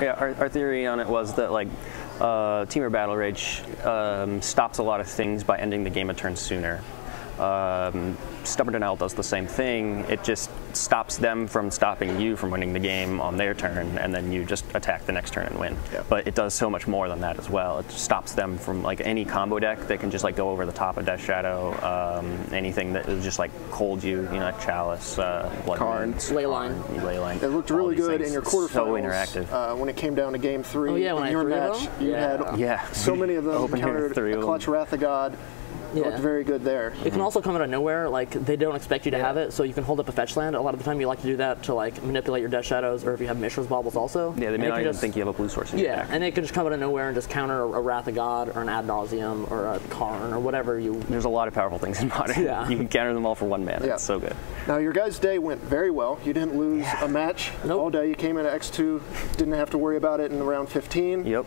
Yeah, our theory on it was that like Temur Battle Rage stops a lot of things by ending the game a turn sooner. Stubborn Denial does the same thing. It just stops them from stopping you from winning the game on their turn, and then you just attack the next turn and win. Yeah. But it does so much more than that as well. It stops them from like any combo deck that can just like go over the top of Death Shadow, anything that is just like cold you know, like Chalice, Karn, Leyline. It looked really good in your quarterfinals. So interactive. When it came down to game 3, oh, yeah, in your match, you had so many of them countered a clutch Wrath of God. It looked very good there. It can also come out of nowhere, like they don't expect you to have it, so you can hold up a fetch land. A lot of the time you like to do that to like manipulate your Death Shadows, or if you have Mishra's Baubles also. Yeah, they may not even think you have a blue source in your deck. And it can just come out of nowhere and just counter a Wrath of God, or an Ad Nauseam, or a Karn, or whatever you... There's a lot of powerful things in Modern. You can counter them all for 1 mana. It's so good. Now your guys' day went very well. You didn't lose a match all day. You came in at X2, didn't have to worry about it in round 15. Yep.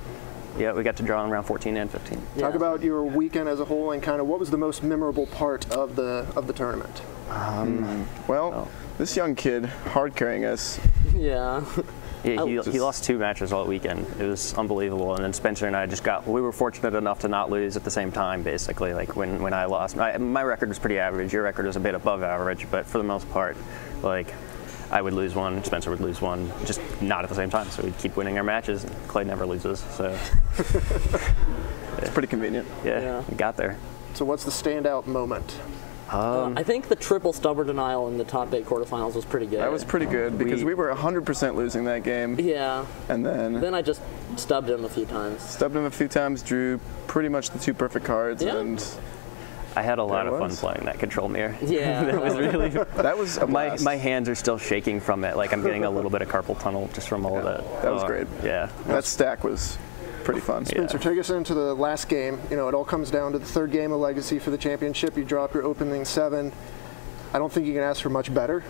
Yeah, we got to draw in round 14 and 15. Talk about your weekend as a whole and kind of what was the most memorable part of the tournament. This young kid hard carrying us. Yeah, he lost 2 matches all weekend. It was unbelievable. And then Spencer and I we were fortunate enough to not lose at the same time, basically. Like when I lost, my record was pretty average. Your record was a bit above average, but for the most part, like, I would lose 1, Spencer would lose 1, just not at the same time. So we'd keep winning our matches. And Clay never loses, so. It's pretty convenient. Yeah, we got there. So what's the standout moment? I think the triple Stubborn Denial in the top 8 quarterfinals was pretty good. That was pretty good because we were 100% losing that game. Yeah. And then I just stubbed him a few times. Stubbed him a few times, drew pretty much the 2 perfect cards, and I had a lot of fun playing that Control Mirror. Yeah. That was really... That was a blast. My hands are still shaking from it. Like, I'm getting a little bit of carpal tunnel just from all of that. That was great. Yeah. That stack was pretty fun. Spencer, take us into the last game. You know, it all comes down to the 3rd game of Legacy for the championship. You drop your opening 7. I don't think you can ask for much better.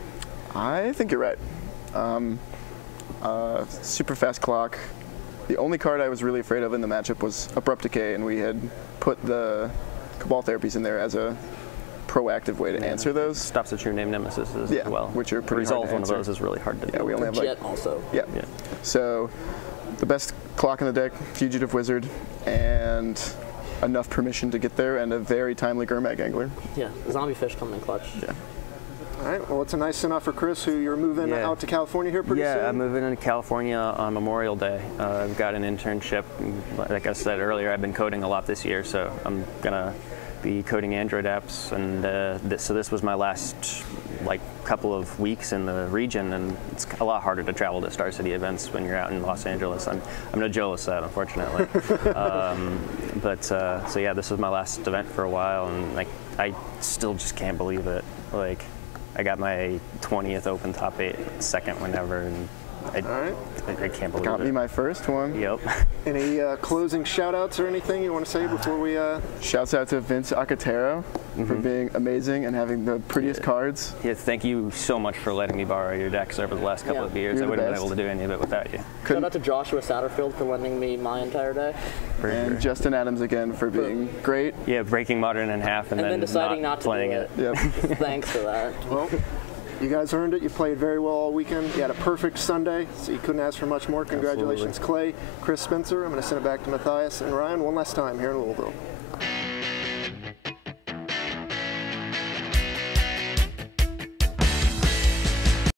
I think you're right. Super fast clock. The only card I was really afraid of in the matchup was Abrupt Decay, and we had put the Cabal Therapies in there as a proactive way to answer those. Stops the True Name Nemesis as well. Which are pretty Resolve hard to one answer. of those is really hard to do. Yeah, we only have like... Jet also. Yeah. So the best clock in the deck, Fugitive Wizard, and enough permission to get there, and a very timely Gurmag Angler. Yeah, Zombie Fish coming in clutch. Yeah. All right, well, it's a nice send-off for Chris, who you're moving out to California here pretty soon. Yeah, I'm moving into California on Memorial Day. I've got an internship. Like I said earlier, I've been coding a lot this year, so I'm going to be coding Android apps. And so this was my last couple of weeks in the region, and it's a lot harder to travel to Star City events when you're out in Los Angeles. I'm no Joe Lissette, unfortunately. So yeah, this was my last event for a while, and I still just can't believe it. Like, I got my 20th Open Top 8 second whenever, and I can't believe it. Got me my first one. Yep. Any closing shout-outs or anything you want to say before we... Shouts out to Vince Acatero for being amazing and having the prettiest cards. Yeah, thank you so much for letting me borrow your decks over the last couple of years. I wouldn't have been able to do any of it without you. Shout out to Joshua Satterfield for lending me my entire deck. And Justin Adams again for being great. Yeah, breaking Modern in half and then deciding not to playing it. Yep. Thanks for that. Well, you guys earned it. You played very well all weekend. You had a perfect Sunday, so you couldn't ask for much more. Congratulations, Clay, Chris, Spencer. I'm going to send it back to Matthias and Ryan one last time here in Louisville.